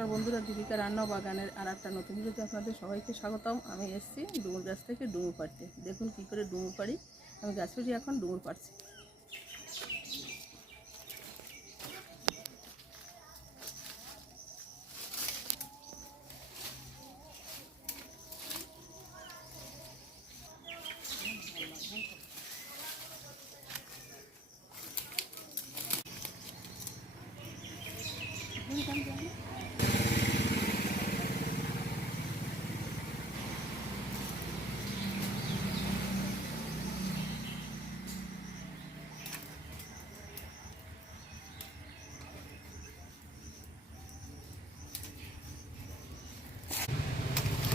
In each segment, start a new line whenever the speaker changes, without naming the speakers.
নমস্কার বন্ধুরা, দীপিকা রান্না বাগানের আর একটা নতুন ভিডিওতে আপনাদের সবাইকে স্বাগতম। আমি এসেছি ডুমুর গাছ থেকে ডুমুর পাড়তে। দেখুন কি করে ডুমুর পাড়ি। আমি গাছ এখন ডুমুর পাড়ছি।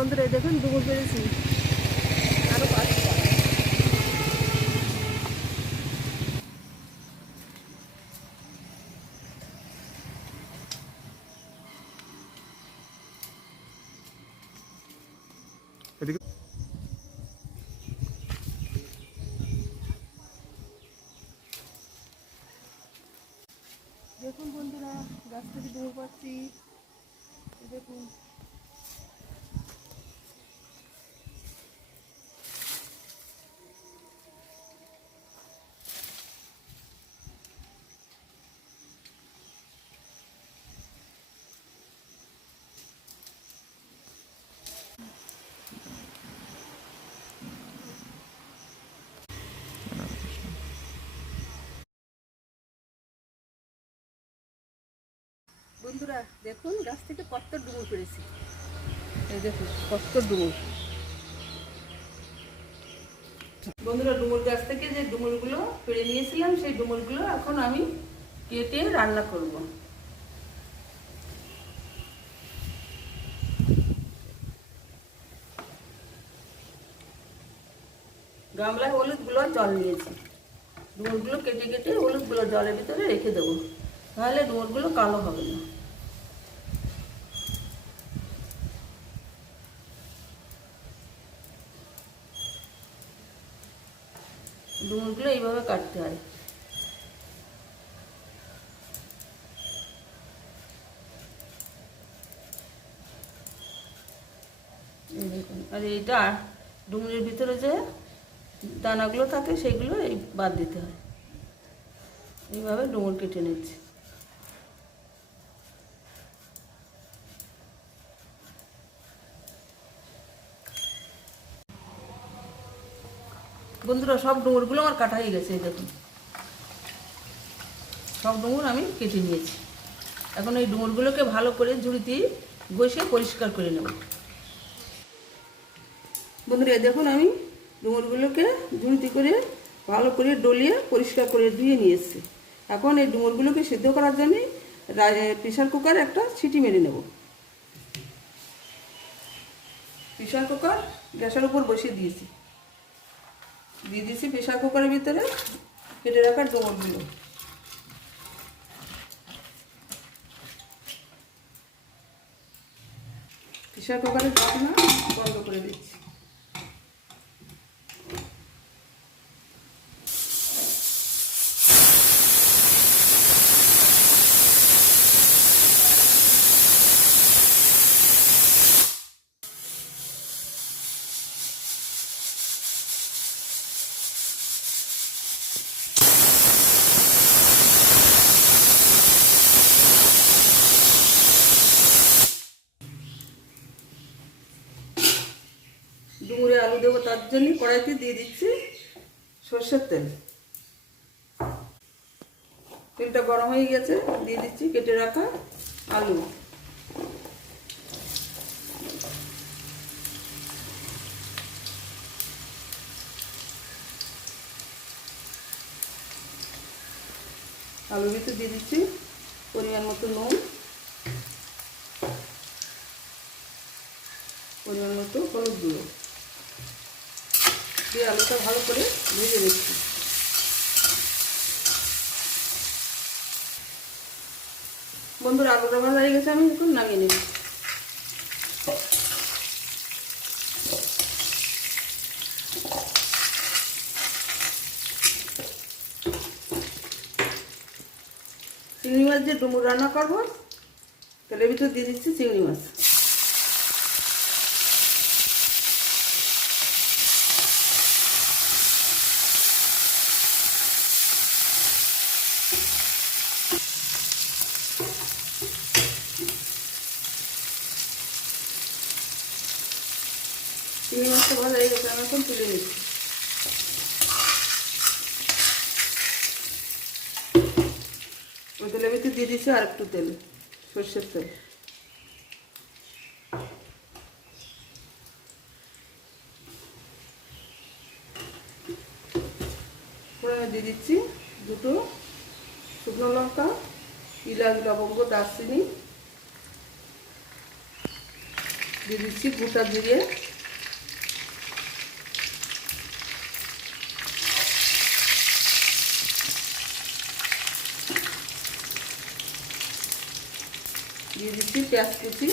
বন্ধুরা এই দেখুন ডুমুর পেরেছি আরও পাঁচটা
এদিকে
দেখুন বন্ধুরা গাছ থেকে ডুমুর পাচ্ছি দেখুন বন্ধুরা, দেখুন, গাছ থেকে কত ডুমুর পেরেছি। দেখুন, কত ডুমুর। বন্ধুরা, ডুমুর গাছ থেকে যে ডুমুরগুলো পেড়ে নিয়েছিলাম, সেই ডুমুরগুলো এখন আমি কেটে রান্না করব। গামলায় হলুদগুলো জল নিয়েছি। ডুমুরগুলো কেটে কেটে হলুদগুলো জলের ভিতরে রেখে দেবো। তাহলে ডুমুরগুলো কালো হবে না। ডুমুরগুলো এইভাবে কাটতে হয়। আর এইটা ডুমুরের ভিতরে যে দানাগুলো থাকে, সেগুলো এই বাদ দিতে হয়। এইভাবে ডুমুর কেটে নিচ্ছি। বন্ধুরা, সব ডুমুরগুলো আমার কাটা হয়ে গেছে দেখুন। সব ডুমুর আমি কেটে নিয়েছি। এখন এই ডুমুরগুলোকে ভালো করে ঝুড়িতে ঘষে পরিষ্কার করে নেব। বন্ধুরা দেখুন আমি ডুমুরগুলোকে ঝুড়িতে করে ভালো করে ডলিয়ে পরিষ্কার করে ধুয়ে নিয়ে এসেছি এখন এই ডুমুরগুলোকে সিদ্ধ করার জন্য প্রেশার কুকার একটা সিটি মেরে নেব। প্রেশার কুকার গ্যাসের উপর বসিয়ে দিয়েছি। দিয়ে দিয়েছি প্রেশার কুকারের ভিতরে কেটে রাখার ডুমুরগুলো প্রেশার কুকারের ঢাকনা বন্ধ করে দিচ্ছি ডুমুরে আলু দেবো তার জন্য কড়াইতে দিয়ে দিচ্ছি সর্ষের তেল। তেলটা গরম হয়ে গেছে, দিয়ে দিচ্ছি কেটে রাখা আলু। আলুর ভিতরে দিয়ে দিচ্ছি পরিমাণ মতো নুন। পরিমাণ মতো হলুদ গুঁড়ো। দিয়ে আলুটা ভালো করে ভেজে দিচ্ছি বন্ধুরা, আলুটা ভালো হয়ে গেছে, আমি এখন নামিয়ে নিচ্ছি চিংড়ি মাছ যে ডুমুর রান্না করব। তেলের ভিতরে দিয়ে দিচ্ছি চিংড়ি মাছ। চিংড়ি মাছটা ভালো হয়ে গেছে, আমি এখন তুলে নিচ্ছি। ওই তেলের ভিতরে দিয়ে দিচ্ছি আর একটু তেল, সর্ষের তেল। দিয়ে দিচ্ছি দুটো শুকনো লঙ্কা, ইলাচ, লবঙ্গ, দারচিনি। দিয়ে দিচ্ছি গোটা জিরে। দিয়ে দিচ্ছি পেঁয়াজ কুচি।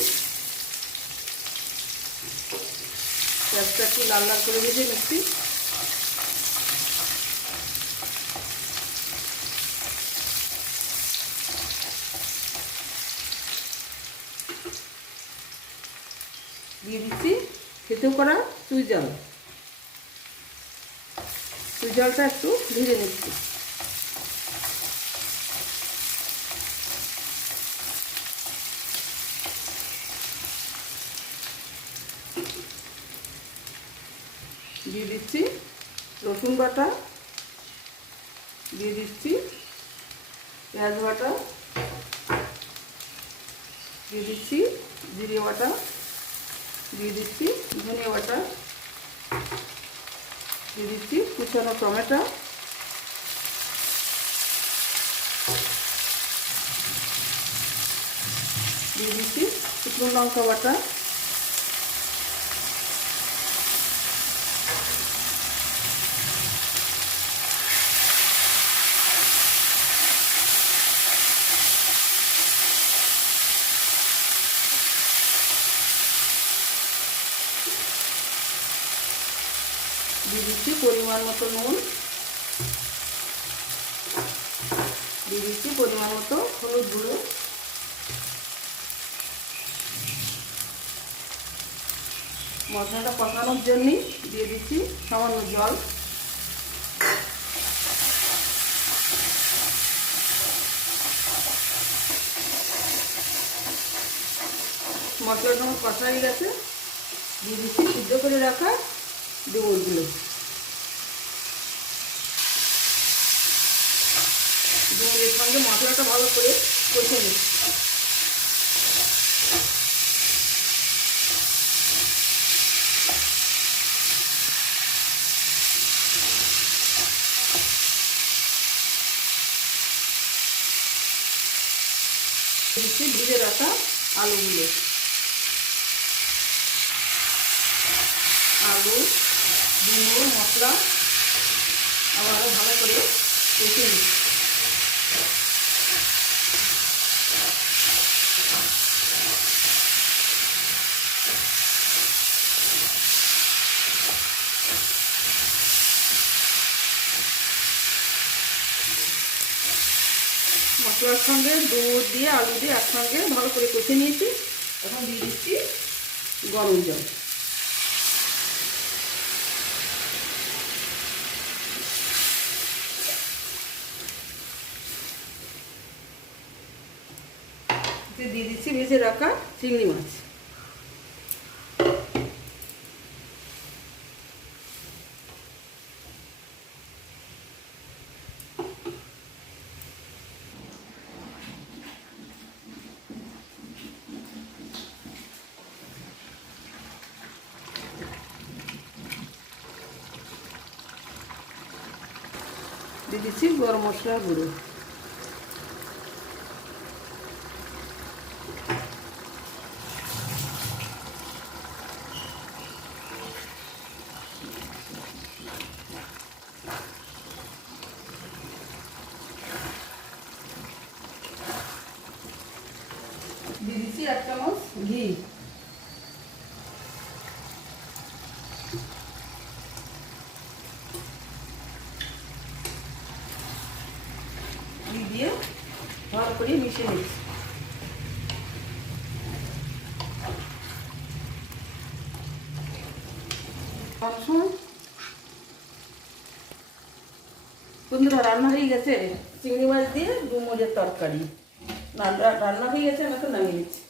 পেঁয়াজটা একটু লাল লাল করে ভেজে নিচ্ছি। দিয়ে দিচ্ছি খেতেও করা চুই জল। চুই জলটা একটু ভেজে নিচ্ছি। দিয়ে দিচ্ছি রসুন বাটা, দিয়ে দিচ্ছি পেঁয়াজ বাটা, দিয়ে দিচ্ছি জিরে বাটা, দিয়ে দিচ্ছি ধনিয়া বাটা, দিয়ে দিচ্ছি কুচানো টমেটো। দিয়ে দিচ্ছি শুকনো লঙ্কা বাটা। দিয়ে দিচ্ছি পরিমাণ মতো নুন। দিয়ে দিচ্ছি পরিমাণ মতো হলুদ গুঁড়ো। মশলাটা কষানোর জন্যে দিয়ে দিচ্ছি সামান্য জল। মশলাটা কষা হয়ে গেছে। দিয়ে দিচ্ছি সিদ্ধ করে রাখা ডুমুরগুলো ডুমুরের সঙ্গে মশলাটা ভালো করে কষে নিচ্ছি দিচ্ছি ভিজে রাখা আলুগুলো। আলু ডিমো মশলা আবারও ভালো করে কষে নিচ্ছি। মশলার সঙ্গে দুধ দিয়ে, আলু দিয়ে একসঙ্গে ভালো করে কষে নিয়েছি। এখন দিয়ে দিচ্ছি গরম জল। দিয়ে দিচ্ছি ভেজে রাখা চিংড়ি মাছ। দিয়ে দিচ্ছি গরম মশলা গুঁড়ো। দিয়ে ভালো করে মিশে নিচ্ছি। বন্ধুরা, রান্না হয়ে গেছে। চিংড়ি মাছ দিয়ে ডুমুরের তরকারি। রান্না হয়ে গেছে, আমি তো নামিয়ে নিচ্ছি।